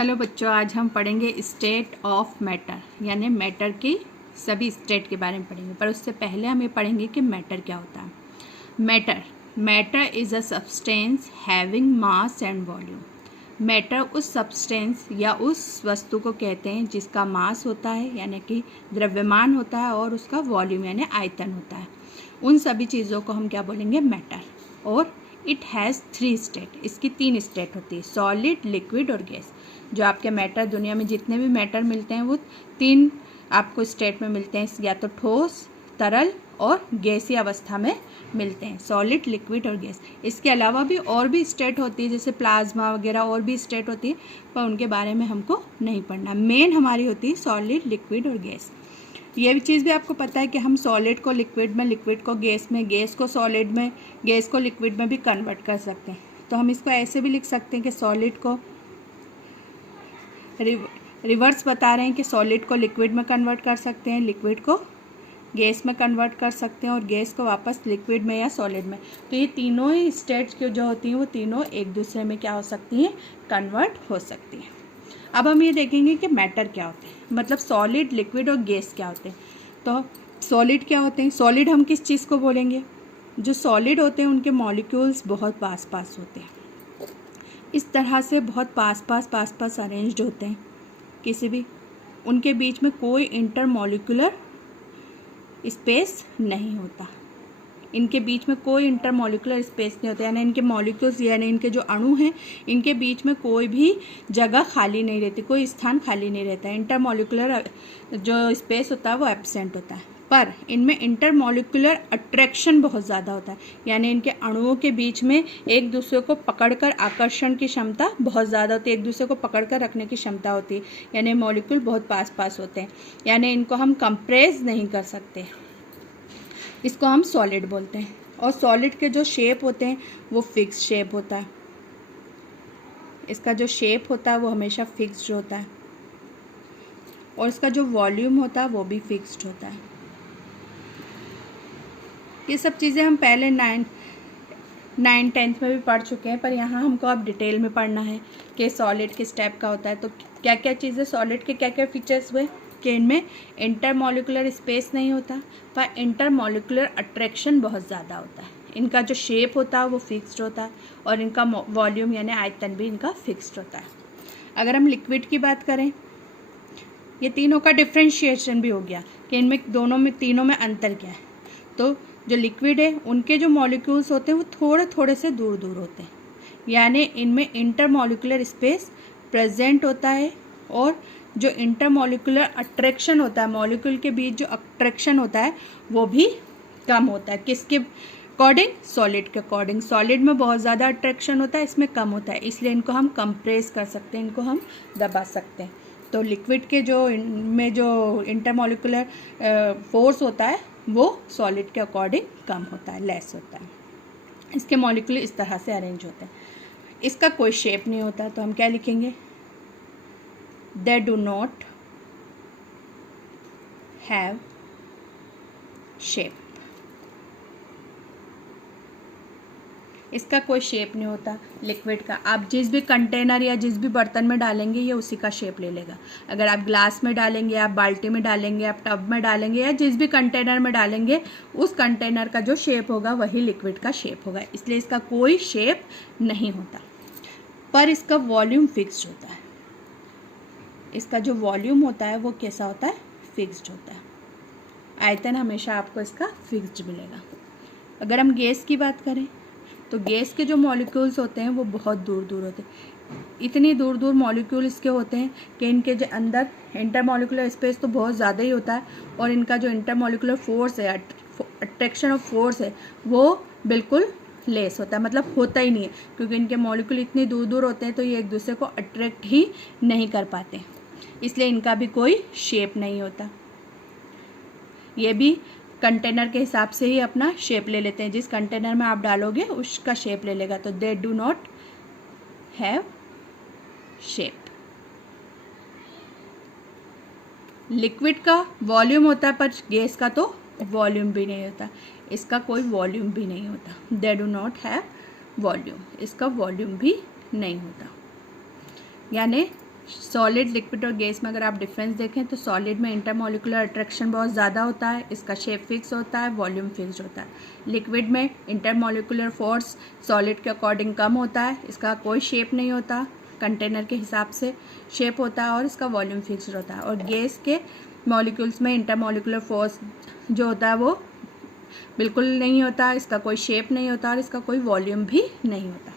Hello बच्चों, आज हम पढ़ेंगे स्टेट ऑफ मैटर, यानी मैटर की सभी स्टेट के बारे में पढ़ेंगे। पर उससे पहले हम ये पढ़ेंगे कि मैटर क्या होता है। Matter is a substance having mass and volume. Matter उस सब्सटेंस या उस वस्तु को कहते हैं जिसका मास होता है यानी कि द्रव्यमान होता है और उसका वॉल्यूम यानी आयतन होता है। उन सभी चीज़ों को हम क्या बोलेंगे, मैटर। और इट हैज़ 3 स्टेट, इसकी 3 स्टेट होती है, सॉलिड, लिक्विड और गैस। जो आपके मैटर, दुनिया में जितने भी मैटर मिलते हैं वो 3 आपको स्टेट में मिलते हैं, या तो ठोस, तरल और गैसीय अवस्था में मिलते हैं, सॉलिड, लिक्विड और गैस। इसके अलावा भी और भी स्टेट होती है, जैसे प्लाज्मा वगैरह और भी स्टेट होती है, पर उनके बारे में हमको नहीं पढ़ना। मेन हमारी होती है सॉलिड, लिक्विड और गैस। ये भी चीज़ भी आपको पता है कि हम सॉलिड को लिक्विड में, लिक्विड को गैस में, गैस को सॉलिड में, गैस को लिक्विड में भी कन्वर्ट कर सकते हैं। तो हम इसको ऐसे भी लिख सकते हैं कि सॉलिड को रिवर्स बता रहे हैं कि सॉलिड को लिक्विड में कन्वर्ट कर सकते हैं, लिक्विड को गैस में कन्वर्ट कर सकते हैं और गैस को वापस लिक्विड में या सॉलिड में। तो ये तीनों ही स्टेट्स जो होती हैं वो तीनों एक दूसरे में क्या हो सकती हैं, कन्वर्ट हो सकती हैं। अब हम ये देखेंगे कि मैटर क्या होते हैं, मतलब सॉलिड, लिक्विड और गैस क्या होते हैं। तो सॉलिड क्या होते हैं, सॉलिड हम किस चीज़ को बोलेंगे, जो सॉलिड होते हैं उनके मॉलिक्यूल्स बहुत पास पास होते हैं, इस तरह से बहुत पास पास अरेंज्ड होते हैं, किसी भी उनके बीच में कोई इंटरमॉलिक्यूलर स्पेस नहीं होता, इनके बीच में कोई इंटरमॉलिक्यूलर स्पेस नहीं होता, यानी इनके मॉलिक्यूल्स यानी इनके जो अणु हैं इनके बीच में कोई भी जगह खाली नहीं रहती, कोई स्थान खाली नहीं रहता है। इंटरमॉलिक्यूलर जो स्पेस होता है वो एब्सेंट होता है। पर इनमें इंटरमॉलिक्यूलर अट्रैक्शन बहुत ज़्यादा होता है, यानी इनके अणुओं के बीच में एक दूसरे को पकड़कर आकर्षण की क्षमता बहुत ज़्यादा होती है, एक दूसरे को पकड़कर रखने की क्षमता होती है, यानी मॉलिक्यूल बहुत पास पास होते हैं, यानी इनको हम कंप्रेस नहीं कर सकते, इसको हम सॉलिड बोलते हैं। और सॉलिड के जो शेप होते हैं वो फिक्स शेप होता है, इसका जो शेप होता है वो हमेशा फिक्स्ड होता है और इसका जो वॉल्यूम होता है वो भी फिक्स्ड होता है। ये सब चीज़ें हम पहले 9th 10th में भी पढ़ चुके हैं, पर यहाँ हमको अब डिटेल में पढ़ना है कि सॉलिड किस टाइप का होता है। तो क्या क्या चीज़ें सॉलिड के क्या क्या फीचर्स हुए कि इनमें इंटरमॉलिक्यूलर स्पेस नहीं होता, पर इंटरमॉलिक्यूलर अट्रैक्शन बहुत ज़्यादा होता है, इनका जो शेप होता है वो फिक्स्ड होता है और इनका वॉल्यूम यानी आयतन भी इनका फिक्स्ड होता है। अगर हम लिक्विड की बात करें, ये तीनों का डिफ्रेंशिएशन भी हो गया कि इनमें तीनों में अंतर क्या है। तो जो लिक्विड है उनके जो मॉलिक्यूल्स होते हैं वो थोड़े थोड़े से दूर दूर होते हैं, यानी इनमें इंटरमॉलिक्यूलर स्पेस प्रेजेंट होता है और जो इंटरमॉलिक्यूलर अट्रैक्शन होता है, मॉलिक्यूल के बीच जो अट्रैक्शन होता है वो भी कम होता है। किसके अकॉर्डिंग, सॉलिड के अकॉर्डिंग। सॉलिड में बहुत ज़्यादा अट्रैक्शन होता है, इसमें कम होता है, इसलिए इनको हम कंप्रेस कर सकते हैं, इनको हम दबा सकते हैं। तो लिक्विड के जो इनमें जो इंटरमॉलिक्यूलर फोर्स होता है वो सॉलिड के अकॉर्डिंग कम होता है, लेस होता है। इसके मॉलिक्यूल इस तरह से अरेंज होते हैं, इसका कोई शेप नहीं होता, तो हम क्या लिखेंगे, they do not have shape। इसका कोई शेप नहीं होता लिक्विड का। आप जिस भी कंटेनर या जिस भी बर्तन में डालेंगे ये उसी का शेप ले लेगा। अगर आप ग्लास में डालेंगे, आप बाल्टी में डालेंगे, आप टब में डालेंगे या जिस भी कंटेनर में डालेंगे उस कंटेनर का जो शेप होगा वही लिक्विड का शेप होगा, इसलिए इसका कोई शेप नहीं होता। पर इसका वॉल्यूम फिक्स्ड होता है, इसका जो वॉल्यूम होता है वो कैसा होता है, फिक्स्ड होता है। आयतन हमेशा आपको इसका फिक्स्ड मिलेगा। अगर हम गैस की बात करें तो गैस के जो मॉलिक्यूल्स होते हैं वो बहुत दूर दूर होते हैं, इतनी दूर दूर मॉलिक्यूल इसके होते हैं कि इनके जो अंदर इंटरमॉलिक्यूलर स्पेस तो बहुत ज़्यादा ही होता है और इनका जो इंटरमॉलिक्यूलर फोर्स है, अट्रैक्शन ऑफ फोर्स है, वो बिल्कुल लेस होता है, मतलब होता ही नहीं है, क्योंकि इनके मॉलिक्यूल इतनी दूर दूर होते हैं तो ये एक दूसरे को अट्रैक्ट ही नहीं कर पाते, इसलिए इनका भी कोई शेप नहीं होता। ये भी कंटेनर के हिसाब से ही अपना शेप ले लेते हैं, जिस कंटेनर में आप डालोगे उसका शेप ले लेगा। तो they do not have shape. Liquid का वॉल्यूम होता है पर गैस का तो वॉल्यूम भी नहीं होता, इसका कोई वॉल्यूम भी नहीं होता। They do not have volume, इसका वॉल्यूम भी नहीं होता, यानी सॉलिड, लिक्विड और गैस में अगर आप डिफरेंस देखें तो सॉलिड में इंटरमोलिकुलर अट्रैक्शन बहुत ज़्यादा होता है, इसका शेप फिक्स होता है, वॉल्यूम फिक्स होता है। लिक्विड में इंटरमोलिकुलर फोर्स सॉलिड के अकॉर्डिंग कम होता है, इसका कोई शेप नहीं होता, कंटेनर के हिसाब से शेप होता है और इसका वॉल्यूम फिक्स्ड होता है। और गैस के मॉलिक्यूल्स में इंटरमोलिकुलर फोर्स जो होता है वो बिल्कुल नहीं होता, इसका कोई शेप नहीं होता और इसका कोई वॉल्यूम भी नहीं होता।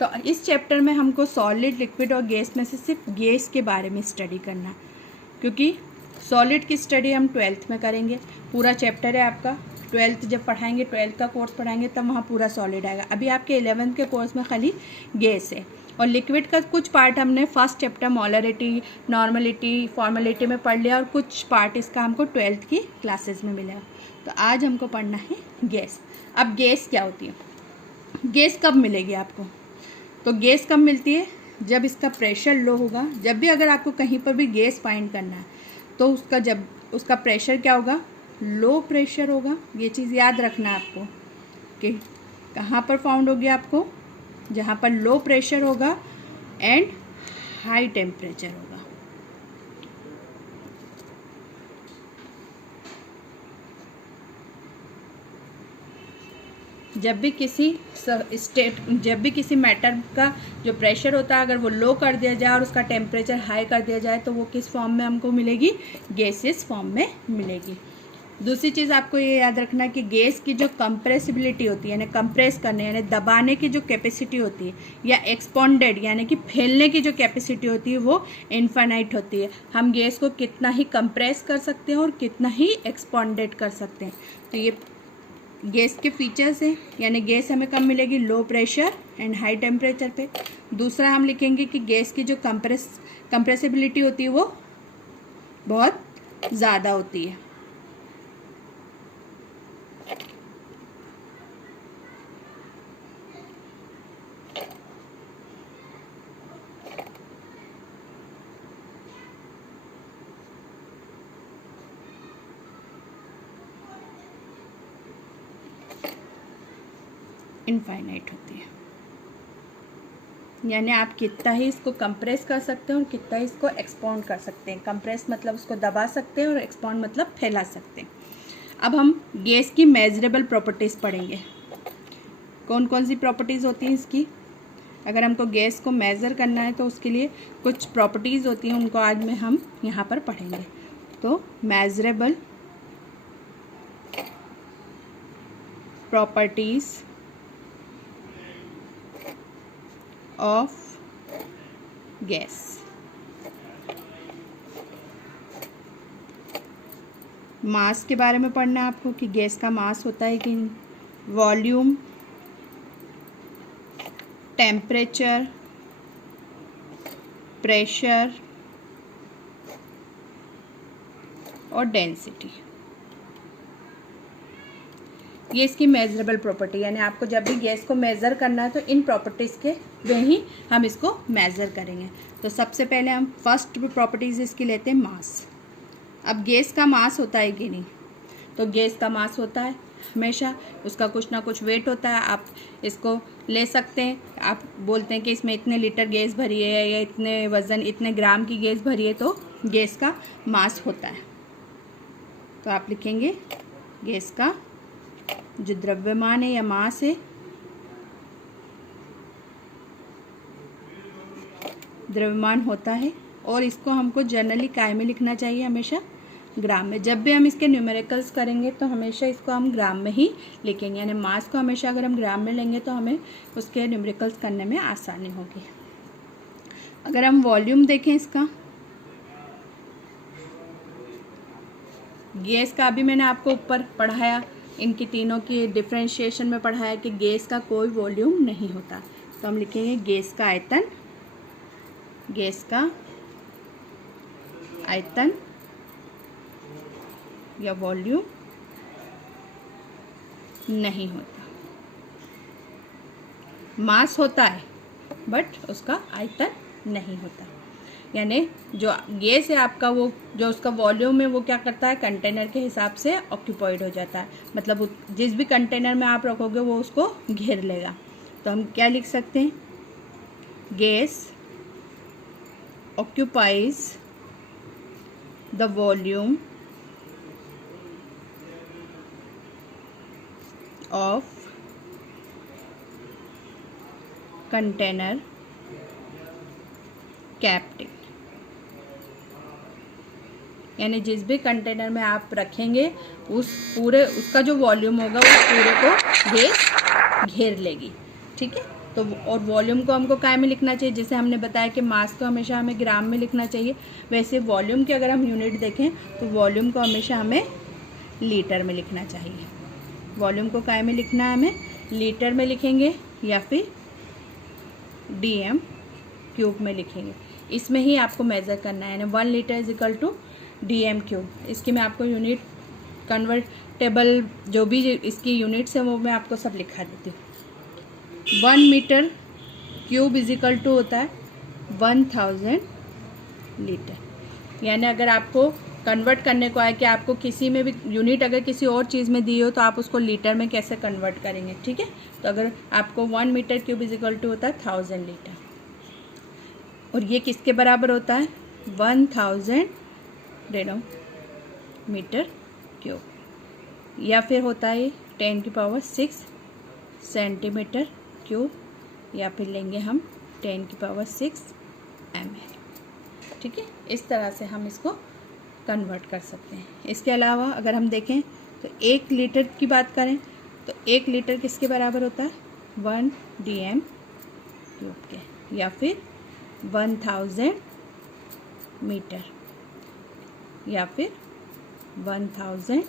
तो इस चैप्टर में हमको सॉलिड, लिक्विड और गैस में से सिर्फ गैस के बारे में स्टडी करना है, क्योंकि सॉलिड की स्टडी हम 12th में करेंगे। पूरा चैप्टर है आपका 12th जब पढ़ाएंगे, 12th का कोर्स पढ़ाएंगे तब वहाँ पूरा सॉलिड आएगा। अभी आपके 11th के कोर्स में खाली गैस है। और लिक्विड का कुछ पार्ट हमने first chapter molarity, normality, formality में पढ़ लिया और कुछ पार्ट इसका हमको 12th की क्लासेस में मिलेगा। तो आज हमको पढ़ना है गैस। अब गैस क्या होती है, गैस कब मिलेगी आपको? तो गैस कब मिलती है? जब इसका प्रेशर लो होगा। जब भी अगर आपको कहीं पर भी गैस फाइंड करना है तो उसका प्रेशर क्या होगा? लो प्रेशर होगा। ये चीज़ याद रखना है आपको कि कहाँ पर फाउंड होगी आपको? जहाँ पर लो प्रेशर होगा एंड हाई टेम्परेचर होगा। जब भी किसी मैटर का जो प्रेशर होता है अगर वो लो कर दिया जाए और उसका टेम्परेचर हाई कर दिया जाए तो वो किस फॉर्म में हमको मिलेगी? गैसेस फॉर्म में मिलेगी। दूसरी चीज़ आपको ये याद रखना कि गैस की जो कंप्रेसिबिलिटी होती है, यानी कंप्रेस करने यानी दबाने की जो कैपेसिटी होती है, या एक्सपॉन्डेड यानी कि फैलने की जो कैपेसिटी होती है वो इनफाइनाइट होती है। हम गैस को कितना ही कंप्रेस कर सकते हैं और कितना ही एक्सपॉन्डेड कर सकते हैं। तो ये गैस के फीचर्स हैं, यानी गैस हमें कब मिलेगी? Low pressure and high temperature पे। दूसरा हम लिखेंगे कि गैस की जो कंप्रेसिबिलिटी होती है वो बहुत ज़्यादा होती है। इनफाइनाइट होती है, यानी आप कितना ही इसको कंप्रेस कर सकते हैं और कितना ही इसको एक्सपांड कर सकते हैं। कंप्रेस मतलब उसको दबा सकते हैं और एक्सपांड मतलब फैला सकते हैं। अब हम गैस की मेजरेबल प्रॉपर्टीज़ पढ़ेंगे। कौन कौन सी प्रॉपर्टीज़ होती हैं इसकी? अगर हमको गैस को मेज़र करना है तो उसके लिए कुछ प्रॉपर्टीज़ होती हैं, उनको आज में हम यहाँ पर पढ़ेंगे। तो मेजरेबल प्रॉपर्टीज़ ऑफ गैस। मास के बारे में पढ़ना है आपको कि गैस का मास होता है कि वॉल्यूम, टेम्परेचर, प्रेशर और डेंसिटी। ये इसकी मेजरेबल प्रॉपर्टी, यानी आपको जब भी गैस को मेज़र करना है तो इन प्रॉपर्टीज़ के में ही हम इसको मेज़र करेंगे। तो सबसे पहले हम फर्स्ट प्रॉपर्टीज़ इसकी लेते हैं मास। अब गैस का मास होता है कि नहीं? तो गैस का मास होता है हमेशा, उसका कुछ ना कुछ वेट होता है। आप इसको ले सकते हैं, आप बोलते हैं कि इसमें इतने लीटर गैस भरी है या इतने वज़न, इतने ग्राम की गैस भरी है, तो गैस का मास होता है। तो आप लिखेंगे गैस का जो द्रव्यमान है या मास है, द्रव्यमान होता है। और इसको हमको जनरली काय में लिखना चाहिए? हमेशा ग्राम में। जब भी हम इसके न्यूमेरिकल्स करेंगे तो हमेशा इसको हम ग्राम में ही लिखेंगे, यानी मास को हमेशा अगर हम ग्राम में लेंगे तो हमें उसके न्यूमेरिकल्स करने में आसानी होगी। अगर हम वॉल्यूम देखें इसका, गैस का अभी मैंने आपको ऊपर पढ़ाया, इनकी तीनों की डिफ्रेंशिएशन में पढ़ाया कि गैस का कोई वॉल्यूम नहीं होता। तो हम लिखेंगे गैस का आयतन, गैस का आयतन या वॉल्यूम नहीं होता। मास होता है बट उसका आयतन नहीं होता। यानी जो गैस है आपका, वो जो उसका वॉल्यूम है वो क्या करता है? कंटेनर के हिसाब से ऑक्यूपाइड हो जाता है, मतलब जिस भी कंटेनर में आप रखोगे वो उसको घेर लेगा। तो हम क्या लिख सकते हैं? Gas occupies the volume of container kept in, यानी जिस भी कंटेनर में आप रखेंगे उसका जो वॉल्यूम होगा उस पूरे को गैस घेर लेगी। ठीक है, तो और वॉल्यूम को हमको काय में लिखना चाहिए, जैसे हमने बताया कि मास को हमेशा हमें ग्राम में लिखना चाहिए, वैसे वॉल्यूम की अगर हम यूनिट देखें तो वॉल्यूम को हमेशा हमें लीटर में लिखना चाहिए। वॉल्यूम को काय में लिखना है, हमें लीटर में लिखेंगे या फिर DM क्यूब में लिखेंगे। इसमें ही आपको मेज़र करना है, यानी 1 litre is equal to DM cube. इसकी मैं आपको यूनिट कन्वर्टेबल जो भी इसकी यूनिट्स है वो मैं आपको सब लिखा देती हूँ। 1 metre cube is equal to होता है 1000 लीटर। यानी अगर आपको कन्वर्ट करने को है कि आपको किसी में भी यूनिट अगर किसी और चीज़ में दी हो तो आप उसको लीटर में कैसे कन्वर्ट करेंगे। ठीक है, तो अगर आपको 1 metre cube is equal to होता है 1000 लीटर, और ये किसके बराबर होता है 1000 मीटर क्यूब, या फिर होता है 10⁶ सेंटीमीटर क्यूब, या फिर लेंगे हम 10⁶ ml। ठीक है, इस तरह से हम इसको कन्वर्ट कर सकते हैं। इसके अलावा अगर हम देखें तो 1 लीटर की बात करें तो 1 लीटर किसके बराबर होता है 1 DM क्यूब के, या फिर 1000 मीटर, या फिर 1000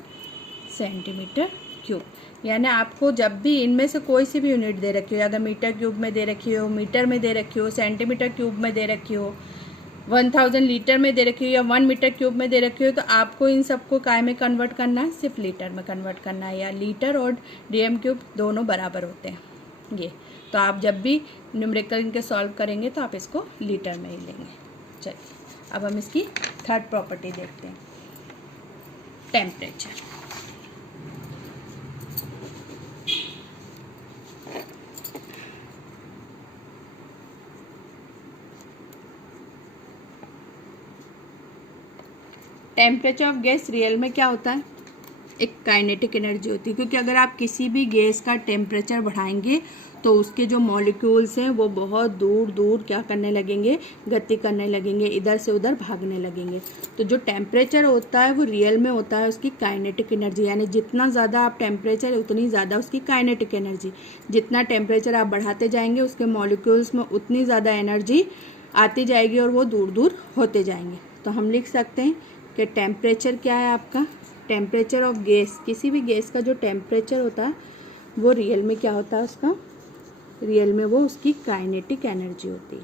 सेंटीमीटर क्यूब। यानी आपको जब भी इनमें से कोई सी भी यूनिट दे रखी हो, अगर मीटर क्यूब में दे रखी हो, मीटर में दे रखी हो, सेंटीमीटर क्यूब में दे रखी हो, 1000 लीटर में दे रखी हो या 1 मीटर क्यूब में दे रखी हो, तो आपको इन सबको काय में कन्वर्ट करना है, सिर्फ लीटर में कन्वर्ट करना है। या लीटर और DM क्यूब दोनों बराबर होते हैं ये, तो आप जब भी न्यूमेरिकल इनके सॉल्व करेंगे तो आप इसको लीटर में ही लेंगे। चलिए अब हम इसकी थर्ड प्रॉपर्टी देखते हैं, temperature. Temperature of gas real में क्या होता है, एक काइनेटिक एनर्जी होती है, क्योंकि अगर आप किसी भी गैस का टेम्परेचर बढ़ाएंगे तो उसके जो मॉलिक्यूल्स हैं वो बहुत दूर दूर क्या करने लगेंगे, गति करने लगेंगे, इधर से उधर भागने लगेंगे। तो जो टेम्परेचर होता है वो रियल में होता है उसकी काइनेटिक एनर्जी, यानी जितना ज़्यादा आप टेम्परेचर उतनी ज़्यादा उसकी काइनेटिक एनर्जी। जितना टेम्परेचर आप बढ़ाते जाएंगे उसके मॉलिक्यूल्स में उतनी ज़्यादा एनर्जी आती जाएगी और वो दूर दूर होते जाएंगे। तो हम लिख सकते हैं कि टेम्परेचर क्या है आपका, टेम्परेचर ऑफ गैस, किसी भी गैस का जो टेम्परेचर होता है वो रियल में क्या होता है उसका, रियल में वो उसकी काइनेटिक एनर्जी होती है।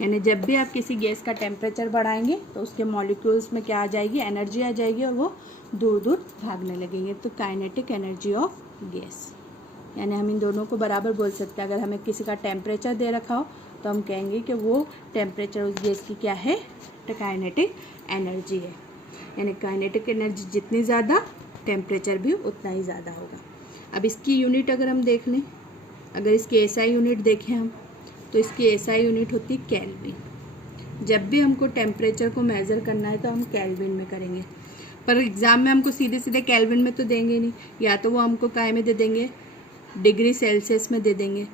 यानी जब भी आप किसी गैस का टेम्परेचर बढ़ाएंगे तो उसके मॉलिक्यूल्स में क्या आ जाएगी, एनर्जी आ जाएगी और वो दूर दूर भागने लगेंगे। तो काइनेटिक एनर्जी ऑफ गैस, यानी हम इन दोनों को बराबर बोल सकते हैं। अगर हमें किसी का टेम्परेचर दे रखा हो तो हम कहेंगे कि वो टेम्परेचर उस गैस की क्या है, काइनेटिक एनर्जी है। यानी काइनेटिक एनर्जी जितनी ज़्यादा टेम्परेचर भी उतना ही ज़्यादा होगा। अब इसकी यूनिट अगर हम देख लें, अगर इसकी SI यूनिट देखें हम तो इसकी SI यूनिट होती है केल्विन। जब भी हमको टेम्परेचर को मेज़र करना है तो हम केल्विन में करेंगे, पर एग्ज़ाम में हमको सीधे सीधे केल्विन में तो देंगे नहीं, या तो वो हमको काय में दे देंगे, डिग्री सेल्सियस में दे देंगे,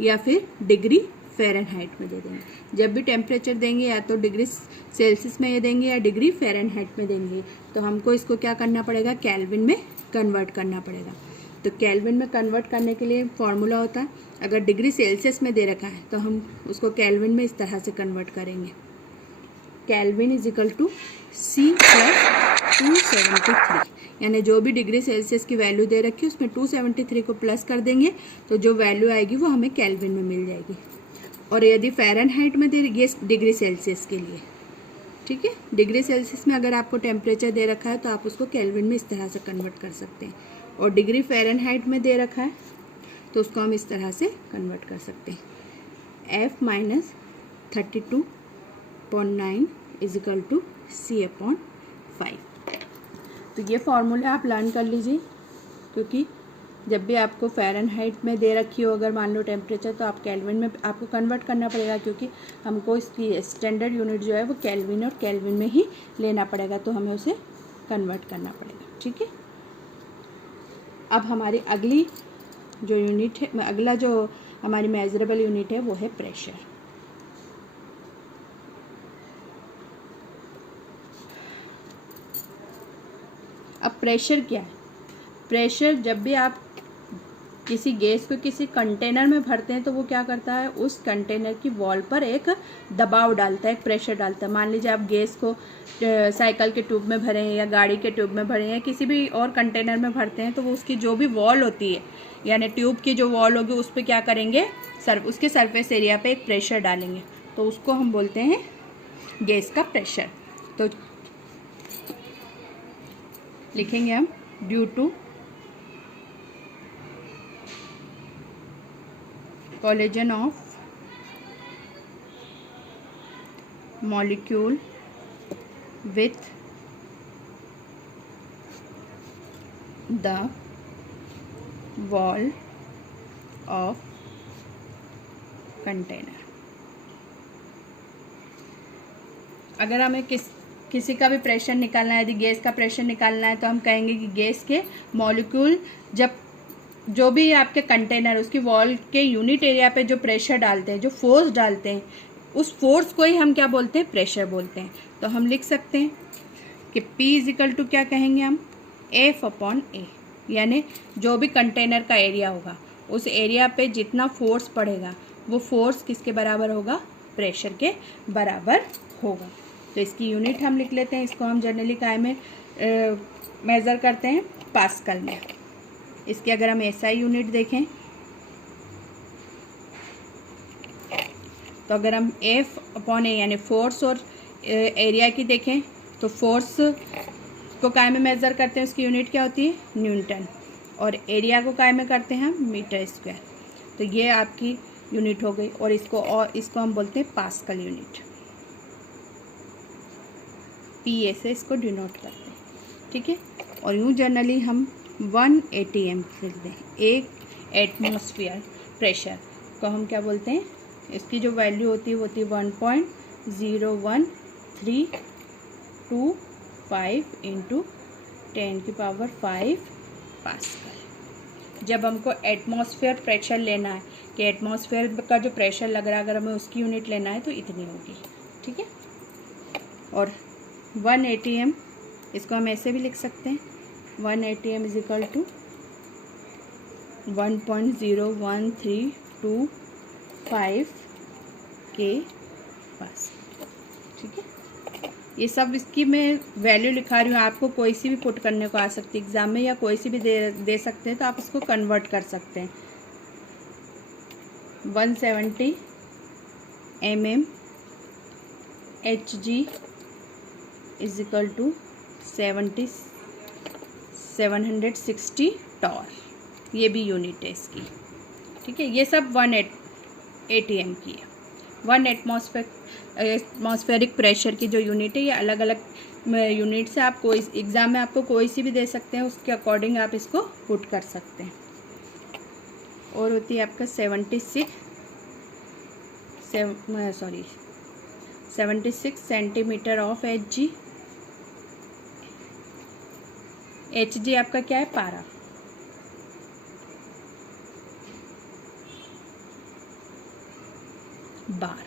या फिर डिग्री फ़ारेनहाइट में दे देंगे। जब भी टेम्परेचर देंगे या तो डिग्री सेल्सियस में ये देंगे या डिग्री फ़ारेनहाइट में देंगे, तो हमको इसको क्या करना पड़ेगा, केल्विन में कन्वर्ट करना पड़ेगा। तो केल्विन में कन्वर्ट करने के लिए फॉर्मूला होता है, अगर डिग्री सेल्सियस में दे रखा है तो हम उसको केल्विन में इस तरह से कन्वर्ट करेंगे, kelvin is equal to C + 273। यानी जो भी डिग्री सेल्सियस की वैल्यू दे रखी है उसमें 273 को प्लस कर देंगे तो जो वैल्यू आएगी वो हमें केल्विन में मिल जाएगी। और यदि फ़ारेनहाइट में दे रही है डिग्री सेल्सियस के लिए, ठीक है, डिग्री सेल्सियस में अगर आपको टेम्परेचर दे रखा है तो आप उसको केल्विन में इस तरह से कन्वर्ट कर सकते हैं, और डिग्री फ़ारेनहाइट में दे रखा है तो उसको हम इस तरह से कन्वर्ट कर सकते हैं, F - 32.9 is equal to C/5। तो ये फॉर्मूला आप लर्न कर लीजिए, क्योंकि जब भी आपको फ़ारेनहाइट में दे रखी हो अगर मान लो टेम्परेचर, तो आप केल्विन में आपको कन्वर्ट करना पड़ेगा, क्योंकि हमको इसकी स्टैंडर्ड यूनिट जो है वो केल्विन और केल्विन में ही लेना पड़ेगा, तो हमें उसे कन्वर्ट करना पड़ेगा। ठीक है, अब हमारी अगली जो यूनिट है, अगला जो हमारी मेजरेबल यूनिट है वो है प्रेशर। अब प्रेशर क्या है? प्रेशर जब भी आप किसी गैस को किसी कंटेनर में भरते हैं तो वो क्या करता है, उस कंटेनर की वॉल पर एक दबाव डालता है, एक प्रेशर डालता है। मान लीजिए आप गैस को साइकिल के ट्यूब में भरें या गाड़ी के ट्यूब में भरें या किसी भी और कंटेनर में भरते हैं, तो वो उसकी जो भी वॉल होती है यानी ट्यूब की जो वॉल होगी उस पर क्या करेंगे, उसके सरफेस एरिया पे एक प्रेशर डालेंगे, तो उसको हम बोलते हैं गैस का प्रेशर। तो लिखेंगे हम due to collision of molecule with the wall of container। अगर हमें किसी का भी प्रेशर निकालना है, यदि गैस का प्रेशर निकालना है, तो हम कहेंगे कि गैस के मॉलिक्यूल जब जो भी आपके कंटेनर उसकी वॉल के यूनिट एरिया पे जो प्रेशर डालते हैं, जो फोर्स डालते हैं, उस फोर्स को ही हम क्या बोलते हैं, प्रेशर बोलते हैं। तो हम लिख सकते हैं कि P इजिकल टू क्या कहेंगे हम, F अपॉन A, यानी जो भी कंटेनर का एरिया होगा उस एरिया पे जितना फोर्स पड़ेगा वो फोर्स किसके बराबर होगा, प्रेशर के बराबर होगा। तो इसकी यूनिट हम लिख लेते हैं, इसको हम जनरली काय में मेज़र करते हैं, पास्कल में। इसकी अगर हम SI यूनिट देखें तो अगर हम F अपॉन A यानी फोर्स और एरिया की देखें तो फोर्स को काय में मेज़र करते हैं, उसकी यूनिट क्या होती है, न्यूटन, और एरिया को काय में करते हैं हम, मीटर स्क्वायर। तो ये आपकी यूनिट हो गई, और इसको हम बोलते हैं पास्कल यूनिट, PA से इसको डिनोट करते हैं। ठीक है, और यूँ जनरली हम 1 ATM लिखते हैं, एक एटमॉस्फेयर प्रेशर को हम क्या बोलते हैं, इसकी जो वैल्यू होती है वो होती है 1.01325 इंटू 10⁵ पास्कल। जब हमको एटमॉस्फेयर प्रेशर लेना है कि एटमॉस्फेयर का जो प्रेशर लग रहा है अगर हमें उसकी यूनिट लेना है तो इतनी होगी। ठीक है, और 1 ATM इसको हम ऐसे भी लिख सकते हैं, 1 ATM इज इक्वल टू 1.01325 के पास। ठीक है, ये सब इसकी मैं वैल्यू लिखा रही हूँ, आपको कोई सी भी पुट करने को आ सकती है एग्ज़ाम में, या कोई सी भी दे सकते हैं, तो आप इसको कन्वर्ट कर सकते हैं। 170 mm Hg is equal to 760 torr, ये भी यूनिट है इसकी। ठीक है, ये सब 1 ATM की है। 1 एटमॉस्फेरिक प्रेशर की जो यूनिट है ये अलग अलग यूनिट से आप कोई एग्ज़ाम में आपको कोई सी भी दे सकते हैं, उसके अकॉर्डिंग आप इसको पुट कर सकते हैं। और होती है आपका 76 सेंटीमीटर ऑफ Hg। Hg आपका क्या है, पारा। बार।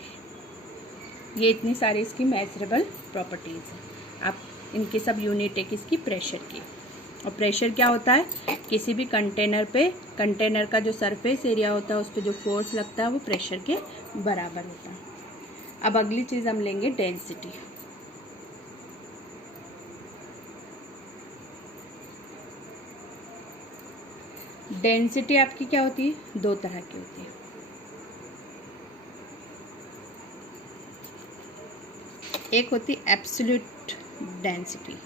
ये इतनी सारी इसकी मेजरेबल प्रॉपर्टीज़ हैं। आप इनकी सब यूनिट है किसकी, प्रेशर की। और प्रेशर क्या होता है, किसी भी कंटेनर पे कंटेनर का जो सरफेस एरिया होता है उस पर जो फोर्स लगता है वो प्रेशर के बराबर होता है। अब अगली चीज़ हम लेंगे डेंसिटी। डेंसिटी आपकी क्या होती है, दो तरह की होती है। एक होती है एब्सोल्यूट डेंसिटी,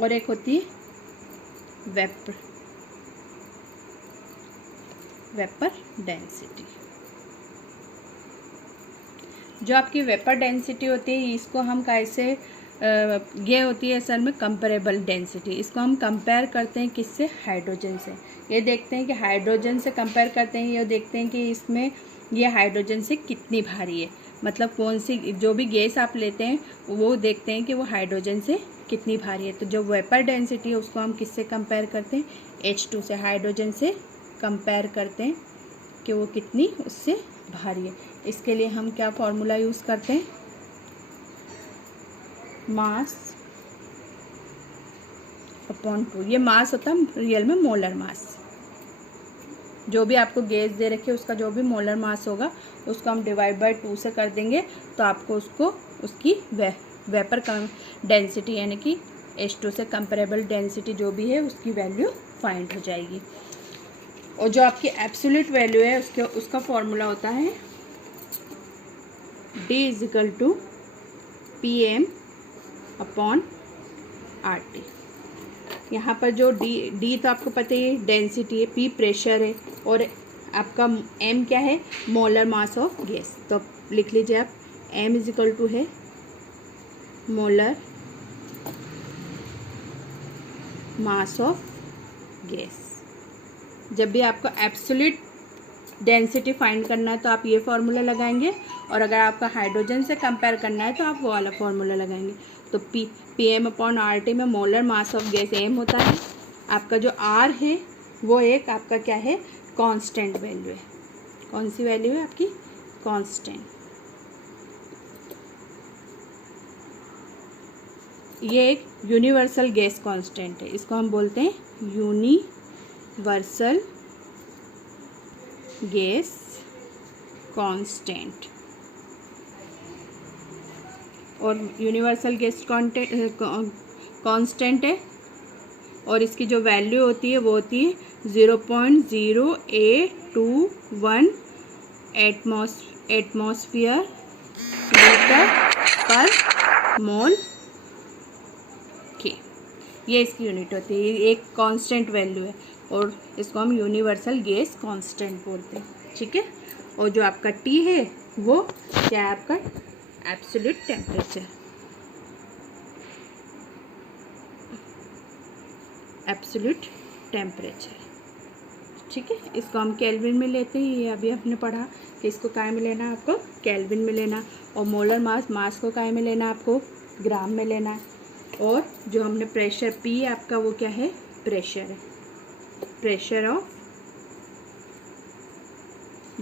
और एक होती है वेपर डेंसिटी। जो आपकी वेपर डेंसिटी होती है इसको हम कैसे ये होती है असल में कंपेरेबल डेंसिटी। इसको हम कंपेयर करते हैं किससे? हाइड्रोजन से। ये देखते हैं कि हाइड्रोजन से कंपेयर करते हैं, ये देखते हैं कि इसमें ये हाइड्रोजन से कितनी भारी है, मतलब कौन सी जो भी गैस आप लेते हैं वो देखते हैं कि वो हाइड्रोजन से कितनी भारी है। तो जो वेपर डेंसिटी है उसको हम किससे कंपेयर करते हैं? H2 से, हाइड्रोजन से कंपेयर करते हैं कि वो कितनी उससे भारी है। इसके लिए हम क्या फॉर्मूला यूज़ करते हैं? Mass upon 2। ये मास होता है रियल में मोलर मास। जो भी आपको गैस दे रखी है उसका जो भी मोलर मास होगा उसको हम डिवाइड बाय 2 से कर देंगे, तो आपको उसकी वेपर डेंसिटी यानी कि H2 से कंपेरेबल डेंसिटी जो भी है उसकी वैल्यू फाइंड हो जाएगी। और जो आपकी एब्सोल्यूट वैल्यू है उसका फॉर्मूला होता है D = PM अपॉन RT। यहाँ पर जो D तो आपको पता ही है डेंसिटी है, P प्रेशर है और आपका M क्या है? Molar mass of gas. तो लिख लीजिए आप M = है मोलर मास ऑफ गैस। जब भी आपको एब्सोल्यूट डेंसिटी फाइंड करना है तो आप ये फार्मूला लगाएंगे, और अगर आपका हाइड्रोजन से कंपेयर करना है तो आप वो वाला फार्मूला लगाएंगे। तो PM अपॉन RT में molar mass of gas M होता है। आपका जो R है वो एक आपका क्या है? कांस्टेंट वैल्यू है। कौन सी वैल्यू है आपकी? कांस्टेंट। ये एक यूनिवर्सल गैस कांस्टेंट है, इसको हम बोलते हैं यूनिवर्सल गैस कांस्टेंट। और यूनिवर्सल गैस कांस्टेंट है और इसकी जो वैल्यू होती है वो होती है 0.0821 एटमॉस्फेयर लीटर पर मोल के। ये इसकी यूनिट होती है, ये एक कांस्टेंट वैल्यू है और इसको हम यूनिवर्सल गैस कांस्टेंट बोलते हैं। ठीक है। और जो आपका T है वो क्या है? आपका एब्सोल्यूट टेम्परेचर। Absolute temperature. ठीक है। इसको हम केल्विन में लेते हैं। ये अभी आपने पढ़ा कि इसको काय में लेना है? आपको केल्विन में लेना। और मोलर मास को काय में लेना? आपको ग्राम में लेना है। और जो हमने प्रेशर P आपका वो क्या है? प्रेशर है, pressure of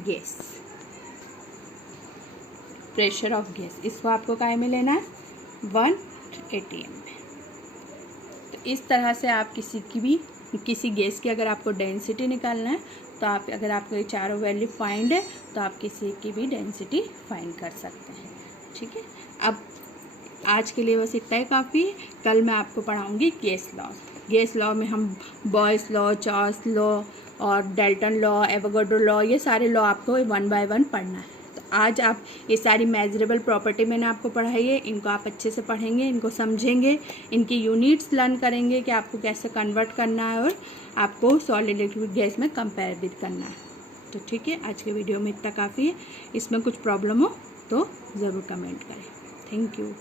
gas. Pressure of gas इसको आपको काय में लेना है? 1 atm में। तो इस तरह से आप किसी गैस की अगर आपको डेंसिटी निकालना है तो आप अगर आपको ये चारों वैल्यू फाइंड है तो आप किसी की भी डेंसिटी फाइंड कर सकते हैं। ठीक है। अब आज के लिए बस इतना ही काफ़ी है। कल मैं आपको पढ़ाऊँगी गैस लॉ। गैस लॉ में हम बॉयस लॉ, चार्ल्स लॉ और डाल्टन लॉ, एवोगाड्रो लॉ, ये सारे लॉ आपको 1 by 1 पढ़ना है। तो आज आप ये सारी मेजरेबल प्रॉपर्टी मैंने आपको पढ़ाई है, इनको आप अच्छे से पढ़ेंगे, इनको समझेंगे, इनकी यूनिट्स लर्न करेंगे कि आपको कैसे कन्वर्ट करना है और आपको सॉलिड लिक्विड गैस में कंपेयर भी करना है। तो ठीक है, आज के वीडियो में इतना काफ़ी है। इसमें कुछ प्रॉब्लम हो तो ज़रूर कमेंट करें। Thank you.